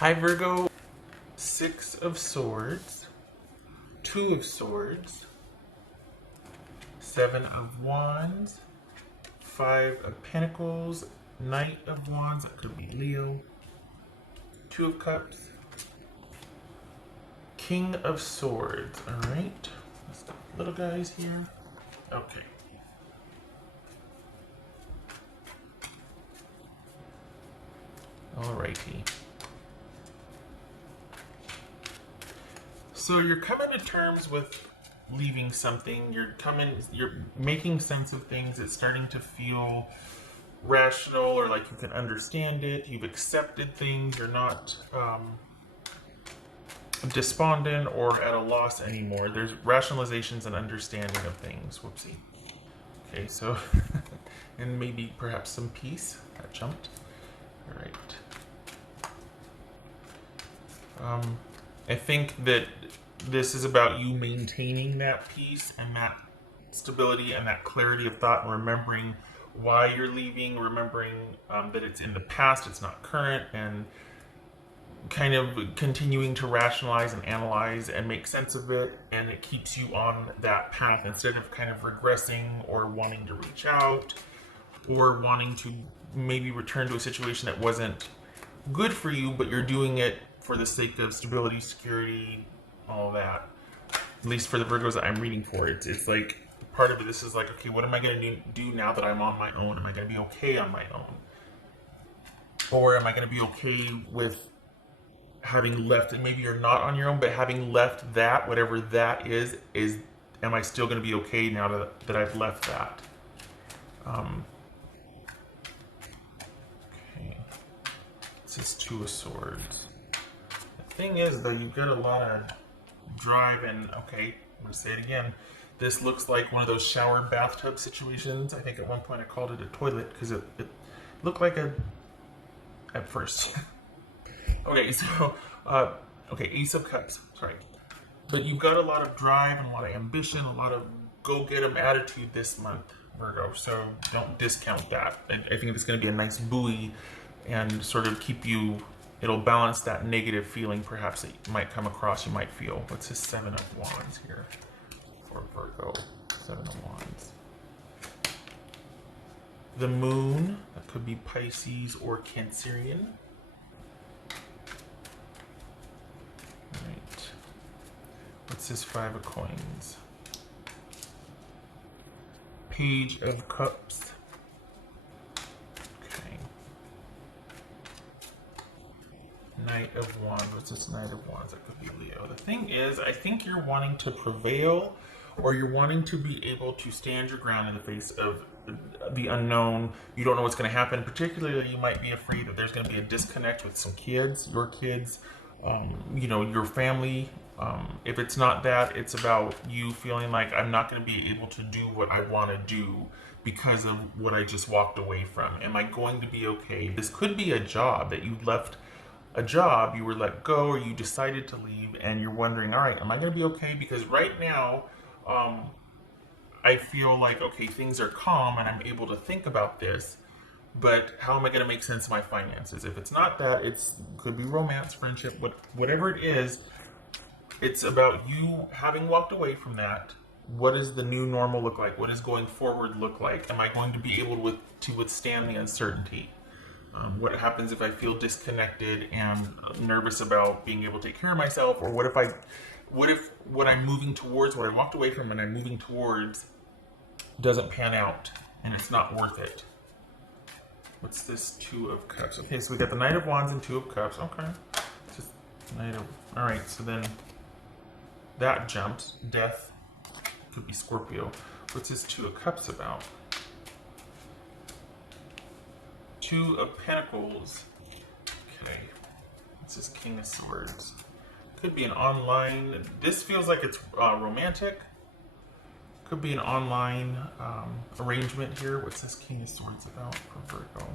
Hi Virgo, Six of Swords, Two of Swords, Seven of Wands, Five of Pentacles, Knight of Wands, that could be Leo, Two of Cups, King of Swords. Alright, let's got little guys here. Okay. Alrighty. So you're coming to terms with leaving something. You're making sense of things. It's starting to feel rational, or like you can understand it. You've accepted things. You're not despondent or at a loss anymore. There's rationalizations and understanding of things. Whoopsie. Okay, so and maybe perhaps some peace. That jumped. All right. I think that this is about you maintaining that peace and that stability and that clarity of thought, and remembering why you're leaving, remembering that it's in the past, it's not current, and kind of continuing to rationalize and analyze and make sense of it, and it keeps you on that path instead of kind of regressing or wanting to reach out or wanting to maybe return to a situation that wasn't good for you, but you're doing it for the sake of stability, security, all that. At least for the Virgos that I'm reading for, it's like part of it. This is like, okay, what am I going to do now that I'm on my own? Am I going to be okay on my own, or am I going to be okay with having left? And maybe you're not on your own, but having left that, whatever that is am I still going to be okay now that I've left that? Okay, this is Two of Swords. The thing is, though, you've got a lot of drive, and okay, I'm gonna say it again. This looks like one of those shower bathtub situations. I think at one point I called it a toilet because it looked like a at first. Okay, so okay, Ace of Cups. Sorry, but you've got a lot of drive and a lot of ambition, a lot of go-get-em attitude this month, Virgo. So don't discount that. I think it's going to be a nice buoy and sort of keep you. It'll balance that negative feeling perhaps that you might come across, you might feel. What's this Seven of Wands here for Virgo? Seven of Wands. The Moon, that could be Pisces or Cancerian. Right. What's this Five of Coins? Page of Cups. Knight of Wands. What's this Knight of Wands? That could be Leo. The thing is, I think you're wanting to prevail, or you're wanting to be able to stand your ground in the face of the unknown. You don't know what's going to happen. Particularly, you might be afraid that there's going to be a disconnect with some kids, your kids, you know, your family. If it's not that, it's about you feeling like, I'm not going to be able to do what I want to do because of what I just walked away from. Am I going to be okay? This could be a job that you left. A job, you were let go, or you decided to leave, and you're wondering, all right, am I going to be okay? Because right now, I feel like, okay, things are calm and I'm able to think about this, but how am I going to make sense of my finances? If it's not that, it could be romance, friendship, whatever it is. It's about you having walked away from that. What does the new normal look like? What does going forward look like? Am I going to be able to withstand the uncertainty? What happens if I feel disconnected and nervous about being able to take care of myself? Or what if what I'm moving towards, what I walked away from and I'm moving towards, doesn't pan out and it's not worth it? What's this Two of Cups? Okay, so we got the Knight of Wands and Two of Cups. Okay, just Knight of. All right, so then that jumps. Death could be Scorpio. What's this Two of Cups about? Two of Pentacles. Okay. This is King of Swords. Could be an online. This feels like it's romantic. Could be an online arrangement here. What's this King of Swords about for Virgo?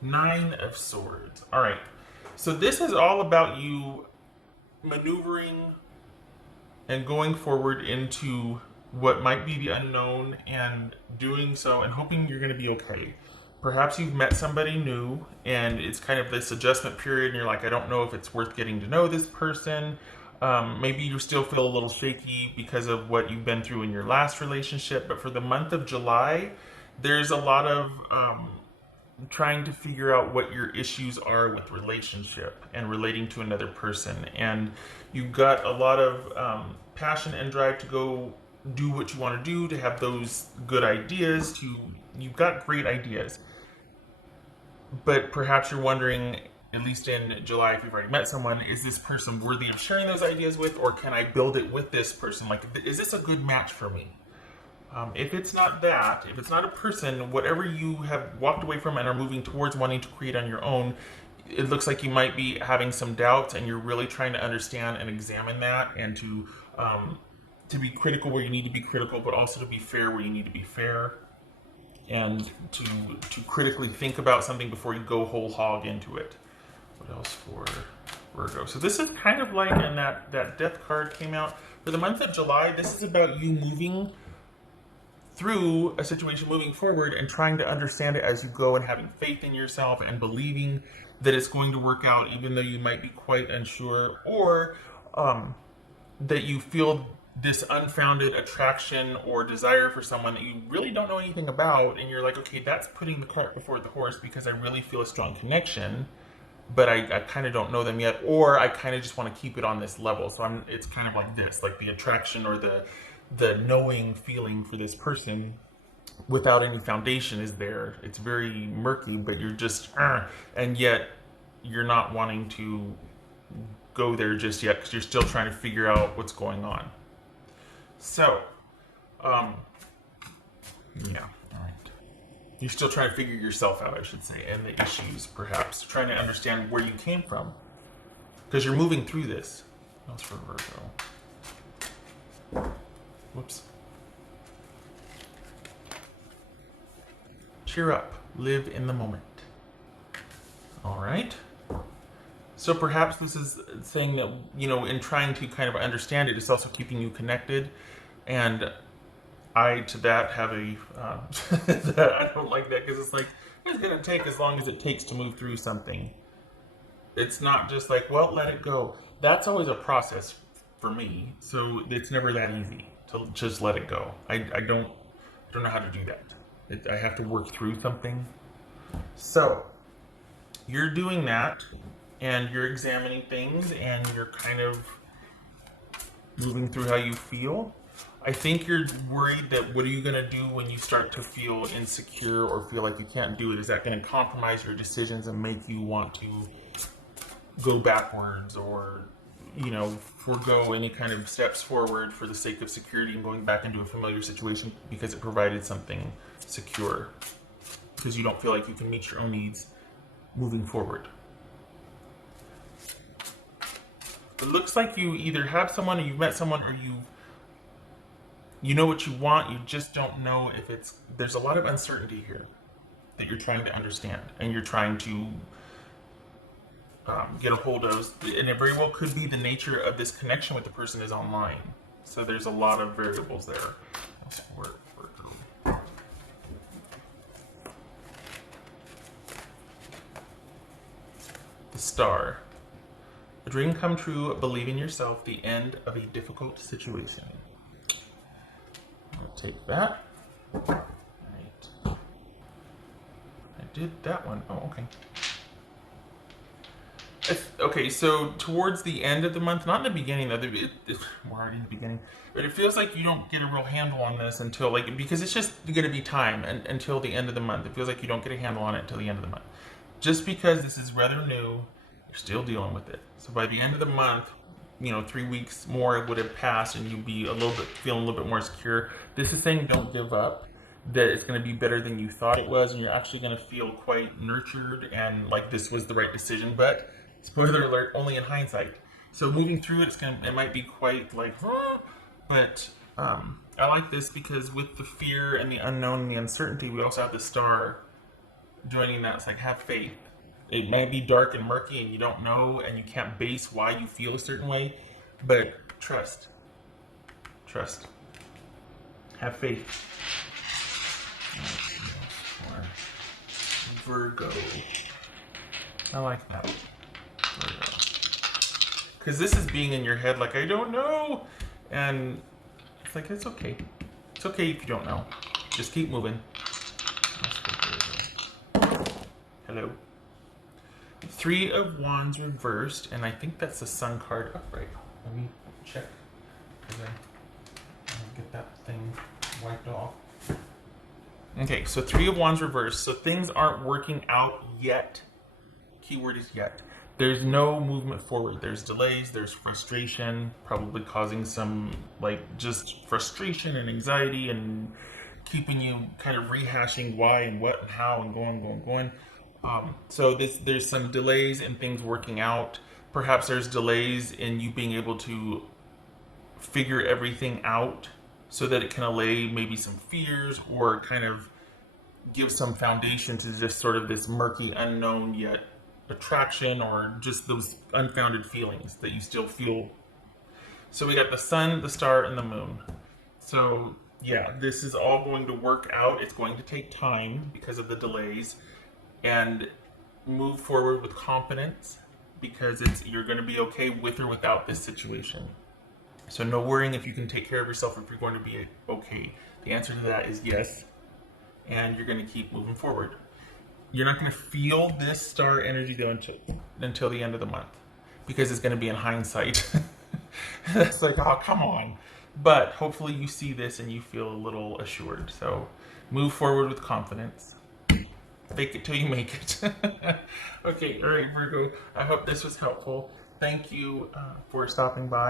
Nine of Swords. All right. So this is all about you maneuvering and going forward into what might be the unknown, and doing so and hoping you're going to be okay. Perhaps you've met somebody new and it's kind of this adjustment period and you're like, I don't know if it's worth getting to know this person. Maybe you still feel a little shaky because of what you've been through in your last relationship. But for the month of July, there's a lot of trying to figure out what your issues are with relationship and relating to another person. And you've got a lot of passion and drive to go do what you want to do, to have those good ideas, you've got great ideas. But perhaps you're wondering, at least in July, if you've already met someone, is this person worthy of sharing those ideas with, or can I build it with this person? Like, is this a good match for me? If it's not that, if it's not a person, whatever you have walked away from and are moving towards wanting to create on your own, it looks like you might be having some doubts, and you're really trying to understand and examine that, and to be critical where you need to be critical, but also to be fair where you need to be fair, and to critically think about something before you go whole hog into it. What else for Virgo? So this is kind of like, and that death card came out. For the month of July, this is about you moving through a situation, moving forward, and trying to understand it as you go, and having faith in yourself and believing that it's going to work out, even though you might be quite unsure, or that you feel this unfounded attraction or desire for someone that you really don't know anything about, and you're like, okay, that's putting the cart before the horse, because I really feel a strong connection, but I kind of don't know them yet, or I kind of just want to keep it on this level. So it's kind of like this, like the attraction or the knowing feeling for this person without any foundation is there. It's very murky, but you're just, and yet you're not wanting to go there just yet because you're still trying to figure out what's going on. So, yeah, all right. You're still trying to figure yourself out, I should say, and the issues, perhaps. Trying to understand where you came from. Because you're moving through this. That's for Virgo. Whoops. Cheer up. Live in the moment. All right. So perhaps this is saying that, in trying to kind of understand it, it's also keeping you connected. And I, to that, have a, I don't like that, because it's like, it's going to take as long as it takes to move through something. It's not just like, well, let it go. That's always a process for me. So it's never that easy to just let it go. I don't know how to do that. I have to work through something. So you're doing that, and you're examining things, and you're kind of moving through how you feel. I think you're worried that what are you going to do when you start to feel insecure or feel like you can't do it? Is that going to compromise your decisions and make you want to go backwards, or, forego any kind of steps forward for the sake of security and going back into a familiar situation because it provided something secure, because you don't feel like you can meet your own needs moving forward? It looks like you either have someone, or you've met someone, or you know what you want, you just don't know if there's a lot of uncertainty here that you're trying to understand, and you're trying to get a hold of, and it very well could be the nature of this connection with the person is online. So there's a lot of variables there. The Star. A dream come true, believe in yourself, the end of a difficult situation. I'll take that. Right. I did that one. Oh, okay. Okay, so towards the end of the month, not in the beginning, though, we're already in the beginning, but it feels like you don't get a real handle on this until, because it's just going to be time until the end of the month. It feels like you don't get a handle on it until the end of the month. Just because this is rather new, you're still dealing with it. So by the end of the month, 3 weeks more would have passed, and you'd be feeling a little bit more secure. This is saying don't give up, that it's going to be better than you thought it was, and you're actually going to feel quite nurtured and like this was the right decision. But spoiler alert, only in hindsight. So moving through it, it might be quite like, but I like this because with the fear and the unknown and the uncertainty, we also have the Star joining that. It's like, have faith. It might be dark and murky and you don't know and you can't base why you feel a certain way, but trust. Trust. Have faith. Virgo. I like that. Virgo. Because this is being in your head like, I don't know. And it's like, it's okay. It's okay if you don't know. Just keep moving. Hello. 3 of Wands reversed, and I think that's the Sun card upright. Let me check. Get that thing wiped off. Okay, so 3 of Wands reversed. So things aren't working out yet. Keyword is yet. There's no movement forward. There's delays, there's frustration, probably causing some like just frustration and anxiety and keeping you kind of rehashing why and what and how and going. So there's some delays in things working out. Perhaps there's delays in you being able to figure everything out so that it can allay maybe some fears or kind of give some foundation to just sort of this murky, unknown yet attraction or just those unfounded feelings that you still feel. So we got the sun, the star, and the moon. So yeah, this is all going to work out. It's going to take time because of the delays, and move forward with confidence because you're going to be okay with or without this situation. So no worrying if you can take care of yourself, if you're going to be okay. The answer to that is yes, and you're going to keep moving forward. You're not going to feel this star energy though until the end of the month, because it's going to be in hindsight. That's like, oh, come on. But hopefully you see this and you feel a little assured. So move forward with confidence. Fake it till you make it. Okay, all right, Virgo. I hope this was helpful. Thank you for stopping by.